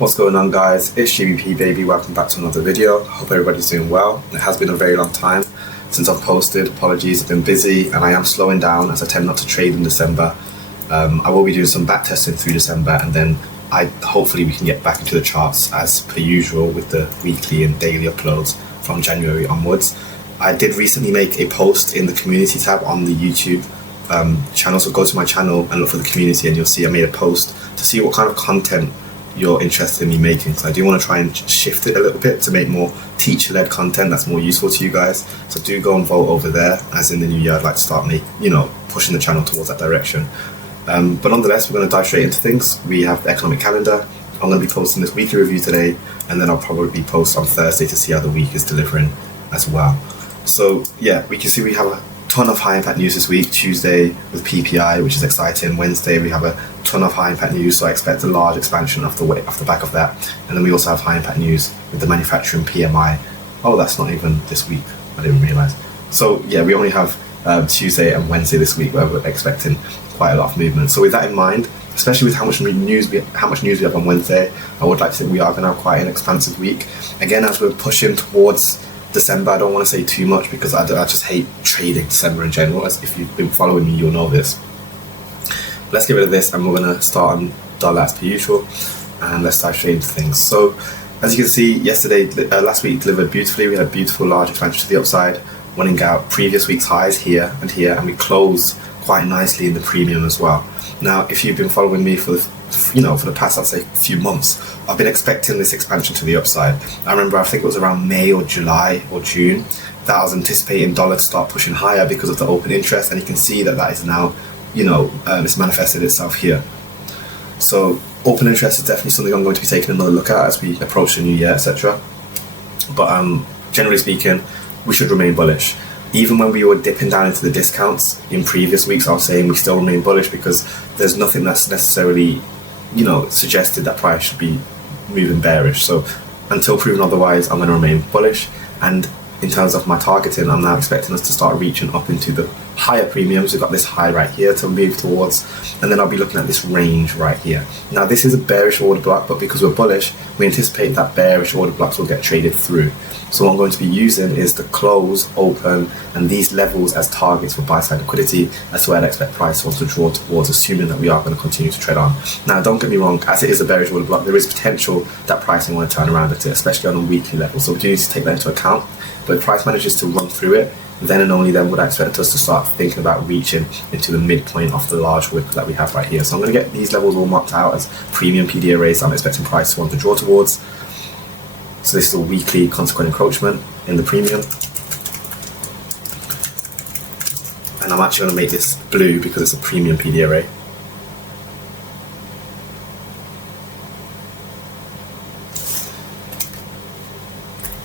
What's going on, guys? It's GBP baby. Welcome back to another video. Hope everybody's doing well. It has been a very long time since I've posted. Apologies, I've been busy and I am slowing down as I tend not to trade in December. I will be doing some back testing through December, and then hopefully we can get back into the charts as per usual with the weekly and daily uploads from January onwards. I did recently make a post in the community tab on the YouTube channel, so go to my channel and look for the community and you'll see I made a post to see what kind of content you're interested in me making. So I do want to try and shift it a little bit to make more teacher-led content that's more useful to you guys. So do go and vote over there, as in the new year I'd like to start pushing the channel towards that direction. But nonetheless, we're going to dive straight into things. We have the economic calendar. I'm going to be posting this weekly review today, and then I'll probably post on Thursday to see how the week is delivering as well. So yeah, we can see we have a ton of high impact news this week. Tuesday with PPI, which is exciting. Wednesday we have a ton of high impact news, so I expect a large expansion off the back of that. And then we also have high impact news with the manufacturing PMI. Oh, that's not even this week. I didn't realize. So yeah, we only have Tuesday and Wednesday this week where we're expecting quite a lot of movement. So with that in mind, especially with how much news we have on Wednesday, I would like to think we are going to have quite an expansive week. Again, as we're pushing towards December, I don't want to say too much because I just hate trading December in general. As if you've been following me, you'll know this. Let's get rid of this and we're going to start on dollar as per usual, and let's dive straight into things. So as you can see, last week delivered beautifully. We had a beautiful large expansion to the upside, winning out previous week's highs here, and we closed quite nicely in the premium as well. Now, if you've been following me for the past, I'd say, few months, I've been expecting this expansion to the upside. I remember, I think it was around May or July or June that I was anticipating dollar to start pushing higher because of the open interest, and you can see that is now, it's manifested itself here. So open interest is definitely something I'm going to be taking another look at as we approach the new year, etc. But generally speaking, we should remain bullish. Even when we were dipping down into the discounts in previous weeks, I was saying we still remain bullish because there's nothing that's necessarily, suggested that price should be moving bearish. So until proven otherwise, I'm going to remain bullish. And in terms of my targeting, I'm now expecting us to start reaching up into the higher premiums. We've got this high right here to move towards, and then I'll be looking at this range right here. Now this is a bearish order block, but because we're bullish, we anticipate that bearish order blocks will get traded through. So what I'm going to be using is the close, open, and these levels as targets for buy side liquidity. That's where I'd expect price to draw towards, assuming that we are going to continue to trade on. Now don't get me wrong, as it is a bearish order block, there is potential that pricing want to turn around at it, especially on a weekly level. So we do need to take that into account. But if price manages to run through it, then and only then would I expect us to start thinking about reaching into the midpoint of the large wick that we have right here. So I'm going to get these levels all marked out as premium PDA rates I'm expecting price to want to draw towards. So this is a weekly consequent encroachment in the premium. And I'm actually going to make this blue because it's a premium PDA rate.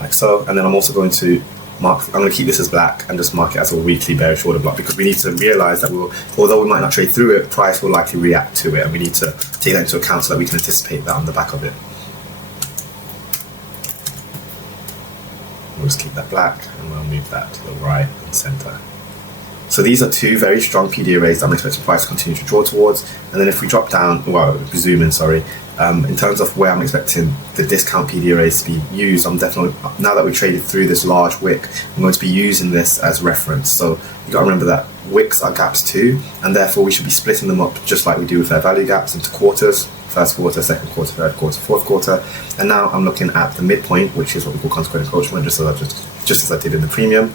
Like so. And then I'm also going to I'm going to keep this as black and just mark it as a weekly bearish order block, because we need to realize that although we might not trade through it, price will likely react to it, and we need to take that into account so that we can anticipate that on the back of it. We'll just keep that black and we'll move that to the right and center. So these are two very strong PDA rates that I'm expecting price to continue to draw towards. And then if we drop down, zoom in, sorry, in terms of where I'm expecting the discount PDA rates to be used, I'm definitely, now that we traded through this large wick, I'm going to be using this as reference. So you got to remember that wicks are gaps too, and therefore we should be splitting them up just like we do with fair value gaps into quarters: first quarter, second quarter, third quarter, fourth quarter. And now I'm looking at the midpoint, which is what we call consequent encroachment, just as I did in the premium,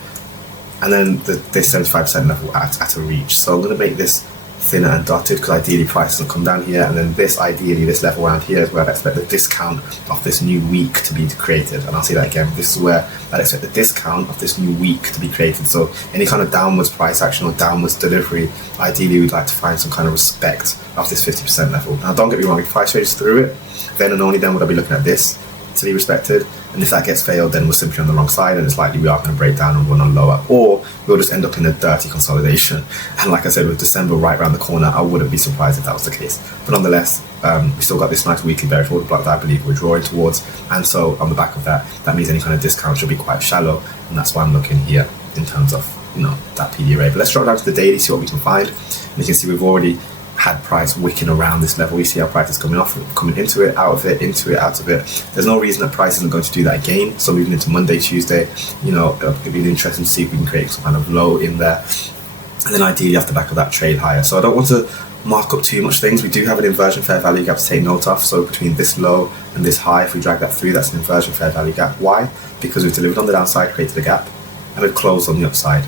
and then this 75% level at a reach. So I'm going to make this thinner and dotted because ideally prices will come down here, and then ideally this level around here is where I'd expect the discount of this new week to be created. And I'll say that again, this is where I'd expect the discount of this new week to be created. So any kind of downwards price action or downwards delivery, ideally we'd like to find some kind of respect of this 50% level. Now don't get me wrong, if price trades through it, then and only then would I be looking at this to be respected. And if that gets failed, then we're simply on the wrong side, and it's likely we are going to break down and run on lower, or we'll just end up in a dirty consolidation. And like I said, with December right around the corner, I wouldn't be surprised if that was the case. But nonetheless, we still got this nice weekly bearish order block that I believe we're drawing towards, and so on the back of that, that means any kind of discount should be quite shallow, and that's why I'm looking here in terms of that PDA rate. But let's drop down to the daily, see what we can find. And you can see we've already had price wicking around this level. We see our price is coming off, coming into it, out of it, into it, out of it. There's no reason that price isn't going to do that again. So moving into Monday, Tuesday, you know, it'd be interesting to see if we can create some kind of low in there, and then ideally off the back of that trade higher. So I don't want to mark up too much things. We do have an inversion fair value gap to take note of. So between this low and this high, if we drag that through, that's an inversion fair value gap. Why? Because we've delivered on the downside, created a gap, and we've closed on the upside.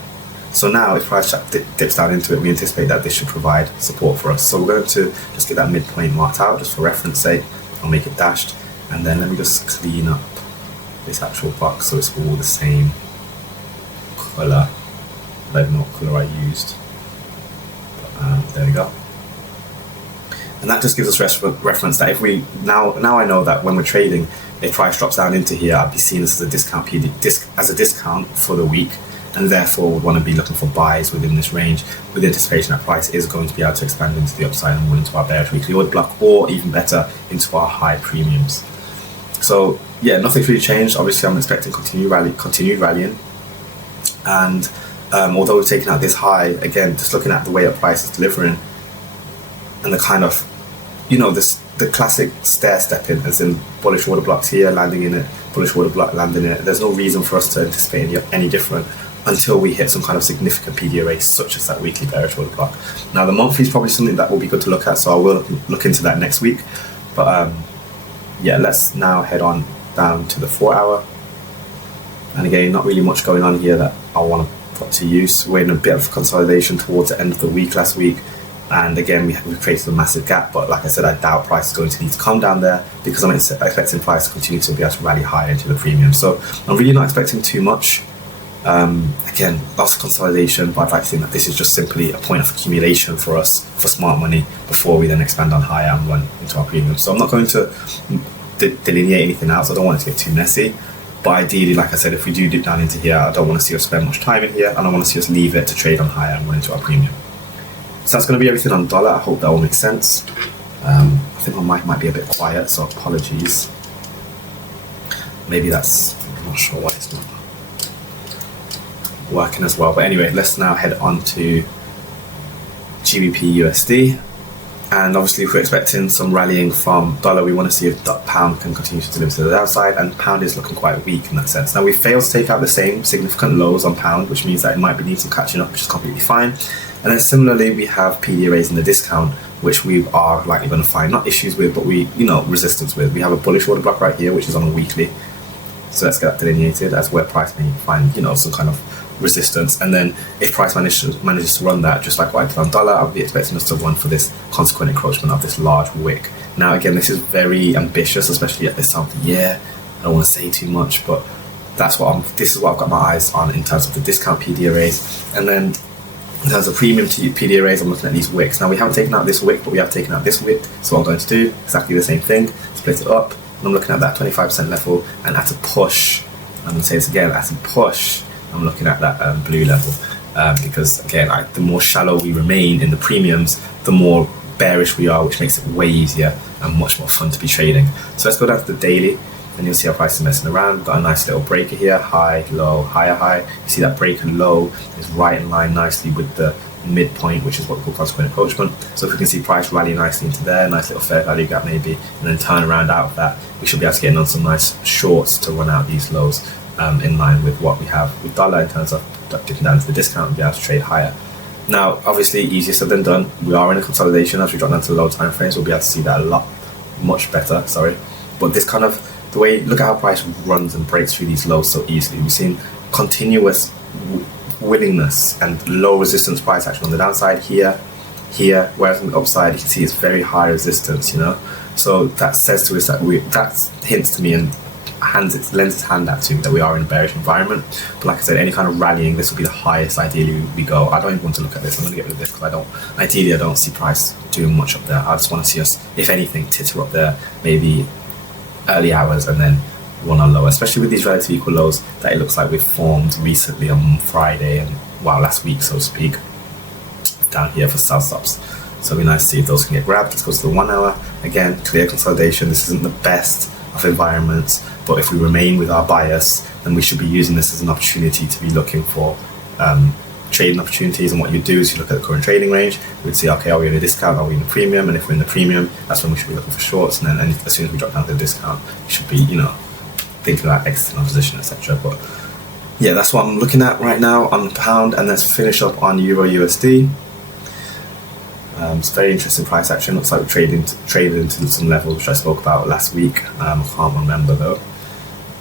So now if price dips down into it, we anticipate that this should provide support for us. So we're going to just get that midpoint marked out just for reference sake. I'll make it dashed, and then let me just clean up this actual box so it's all the same color. I don't know what color I used, but, there we go. And that just gives us reference that if we now I know that when we're trading, if price drops down into here, I'd be seeing this as a discount for the week, and therefore would want to be looking for buys within this range with the anticipation that price is going to be able to expand into the upside and more into our bearish weekly order block, or even better, into our high premiums. So yeah, nothing's really changed. Obviously I'm expecting continued rallying, and although we've taken out this high, again, just looking at the way that price is delivering and the kind of, you know, the classic stair stepping, as in bullish order blocks here, landing in it, bullish order block, landing in it. There's no reason for us to anticipate any different until we hit some kind of significant PDRA, such as that weekly bearish order block. Now the monthly is probably something that will be good to look at, so I will look into that next week. But yeah, let's now head on down to the 4 hour. And again, not really much going on here that I want to put to use. We're in a bit of consolidation towards the end of the week last week. And again, we created a massive gap, but like I said, I doubt price is going to need to come down there because I'm expecting price to continue to be able to rally higher into the premium. So I'm really not expecting too much. Again, lots of consolidation, but I'd like to think that this is just simply a point of accumulation for us for smart money before we then expand on higher and run into our premium. So I'm not going to delineate anything else. I don't want it to get too messy. But ideally, like I said, if we do dip down into here, I don't want to see us spend much time in here, and I want to see us leave it to trade on higher and run into our premium. So that's going to be everything on dollar. I hope that all makes sense. I think my mic might be a bit quiet, so apologies. Maybe that's, I'm not sure why it's not working as well. But anyway, let's now head on to GBP USD. And obviously, if we're expecting some rallying from dollar, we want to see if pound can continue to deliver to the downside, and pound is looking quite weak in that sense. Now, we failed to take out the same significant lows on pound, which means that it might need some catching up, which is completely fine. And then similarly, we have PDRAs in the discount, which we are likely going to find not issues with, but resistance with. We have a bullish order block right here, which is on a weekly. So let's get that delineated as where price may find, some kind of resistance. And then if price manages to run that, just like what I did on dollar, I'll be expecting us to run for this consequent encroachment of this large wick. Now, again, this is very ambitious, especially at this time of the year. I don't want to say too much, but this is what I've got my eyes on in terms of the discount PDRAs. And then in terms of premium PDRAs, I'm looking at these wicks. Now, we haven't taken out this wick, but we have taken out this wick. So what I'm going to do, exactly the same thing, split it up. And I'm looking at that 25% level, and at a push, I'm going to say this again, at a push, I'm looking at that blue level. Because again, the more shallow we remain in the premiums, the more bearish we are, which makes it way easier and much more fun to be trading. So let's go down to the daily, and you'll see our price is messing around. We've got a nice little breaker here, high, low, higher, high. You see that breaker low is right in line nicely with the midpoint, which is what we call consequent encroachment. So if we can see price rally nicely into there, nice little fair value gap maybe, and then turn around out of that, we should be able to get in on some nice shorts to run out these lows in line with what we have with dollar in terms of dipping down to the discount and be able to trade higher. Now, obviously, easier said than done. We are in a consolidation. As we drop down to the low time frames, we'll be able to see that much better. But this kind of the way, look at how price runs and breaks through these lows so easily. We've seen continuous willingness and low resistance price action on the downside here, whereas on the upside you can see it's very high resistance, So that says to us that hints to me and lends its hand out to that we are in a bearish environment. But like I said, any kind of rallying, this will be the highest ideally we go. I don't even want to look at this. I'm going to get rid of this because I don't see price doing much up there. I just want to see us, if anything, titter up there, maybe early hours and then run on lower, especially with these relatively equal lows that it looks like we've formed recently on Friday and last week, so to speak, down here for sell stops. So it'll be nice to see if those can get grabbed. Let's go to the 1 hour. Again, clear consolidation. This isn't the best of environments, but if we remain with our bias, then we should be using this as an opportunity to be looking for trading opportunities, and what you do is you look at the current trading range. We'd see, okay, are we in a discount, are we in a premium, and if we're in the premium, that's when we should be looking for shorts, and then as soon as we drop down to the discount, we should be, you know, thinking about exiting our position, etc. But yeah, that's what I'm looking at right now on pound, and let's finish up on Euro USD. It's a very interesting price action. Looks like we traded into some levels which I spoke about last week. I can't remember though.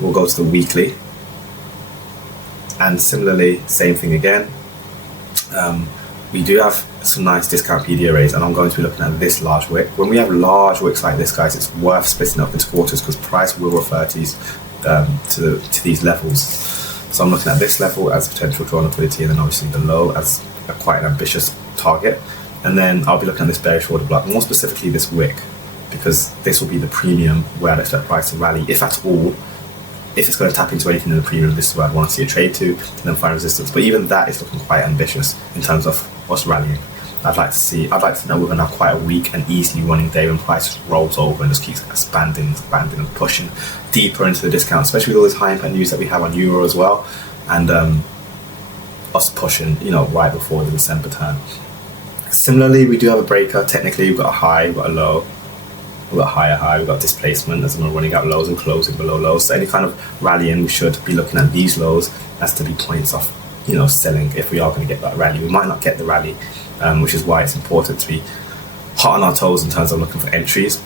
We'll go to the weekly, and similarly, same thing again. We do have some nice discount PDRAs, and I'm going to be looking at this large wick. When we have large wicks like this, guys, it's worth splitting up into quarters because price will refer to these levels. So I'm looking at this level as potential draw liquidity, and then obviously the low as quite an ambitious target. And then I'll be looking at this bearish order block, more specifically this wick, because this will be the premium where I'd expect price to rally, if at all. If it's going to tap into anything in the premium, this is where I'd want to see a trade to, and then find resistance. But even that is looking quite ambitious in terms of what's rallying. I'd like to know we're going to have quite a weak and easily running day when price rolls over and just keeps expanding and pushing deeper into the discount, especially with all this high impact news that we have on Euro as well, and us pushing, you know, right before the December turn. Similarly, we do have a breaker. Technically, we've got a high, we've got a low, we've got a higher high, we've got displacement as we're running out lows and closing below lows. So any kind of rallying, we should be looking at these lows as to be points of, you know, selling if we are going to get that rally. We might not get the rally, which is why it's important to be hot on our toes in terms of looking for entries.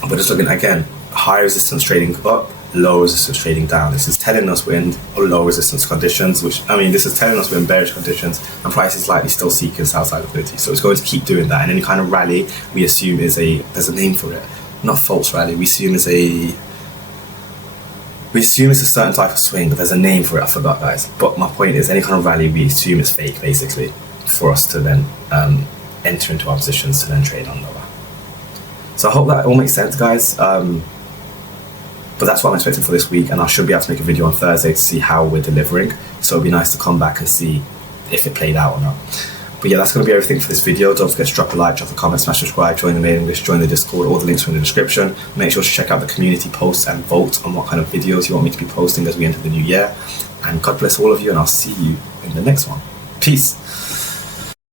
But just looking again, high resistance trading up, low resistance trading down. This is telling us we're in low resistance conditions, this is telling us we're in bearish conditions, and price is likely still seeking south side liquidity. So it's going to keep doing that. And any kind of rally, we assume there's a name for it, not false rally. We assume it's a certain type of swing, but there's a name for it. I forgot, guys. But my point is, any kind of rally, we assume it's fake, basically, for us to then enter into our positions to then trade on lower. So I hope that all makes sense, guys. But that's what I'm expecting for this week, and I should be able to make a video on Thursday to see how we're delivering. So it'd be nice to come back and see if it played out or not. But yeah, that's going to be everything for this video. Don't forget to drop a like, drop a comment, smash subscribe, join the mailing list, join the Discord. All the links are in the description. Make sure to check out the community posts and vote on what kind of videos you want me to be posting as we enter the new year. And God bless all of you, and I'll see you in the next one. Peace.